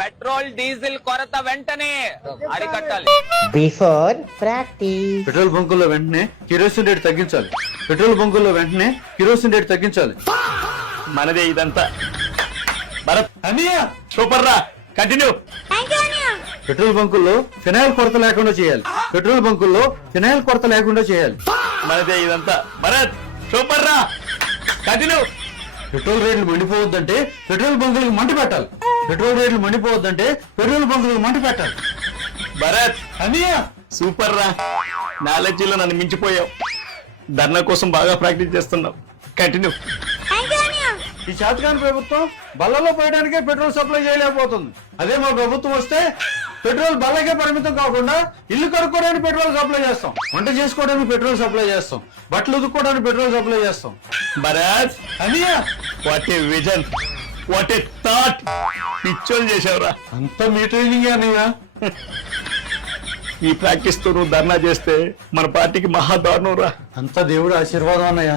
Petrol diesel కొరత వెంటనే అరికట్టాలి. Before practice. పెట్రోల్ బంకుల్లో వెంటనే కిరోసిన్ రేట్ తగ్గించాలి. పెట్రోల్ బంకుల్లో వెంటనే కిరోసిన్ రేట్ తగ్గించాలి. మనదే ఇదంతా. భరత్ అనియా సూపర్ రా, కంటిన్యూ. పెట్రోల్ బంకుల్లో ఫినాయిల్ కొరత లేకుండా చేయాలి. పెట్రోల్ బంకుల్లో ఫినాయిల్ కొరత లేకుండా చేయాలి. మనదే ఇదంతా. భరత్ సూపర్ రా, కంటిన్యూ. పెట్రోల్ రేట్లు మండిపోవద్దంటే పెట్రోల్ బంకులకు మంట పెట్టాలి. పెట్రోల్ రేట్లు మండిపోవద్దంటే పెట్రోల్ బంకులకు మంట పెట్టాలి. భరత్ అనియా సూపర్ రా, నాలెడ్జీలో నన్ను మించిపోయావు. ధర్నా కోసం బాగా ప్రాక్టీస్ చేస్తున్నావు, కంటిన్యూ. ఈ చేతకాని ప్రభుత్వం బల్లలో పోయడానికే పెట్రోల్ సప్లై చేయలేకపోతుంది. అదే మా ప్రభుత్వం వస్తే పెట్రోల్ బల్లకే పరిమితం కాకుండా ఇల్లు కడుక్కోవడానికి పెట్రోల్ సప్లై చేస్తాం, వంట చేసుకోవడానికి పెట్రోల్ సప్లై చేస్తాం, బట్టలు ఉతుక్కోవడానికి పెట్రోల్ సప్లై చేస్తాం. భరత్ అనియా what a vision, what a thought. పిచ్చోలు చేసావురా. అంతా మీ ట్రైనింగ్ అనియా. ఈ ప్రాక్టీస్ తో నువ్వు ధర్నా చేస్తే మన పార్టీకి మహా దారుణం రా. అంతా దేవుడు ఆశీర్వాదం అన్నయ్య.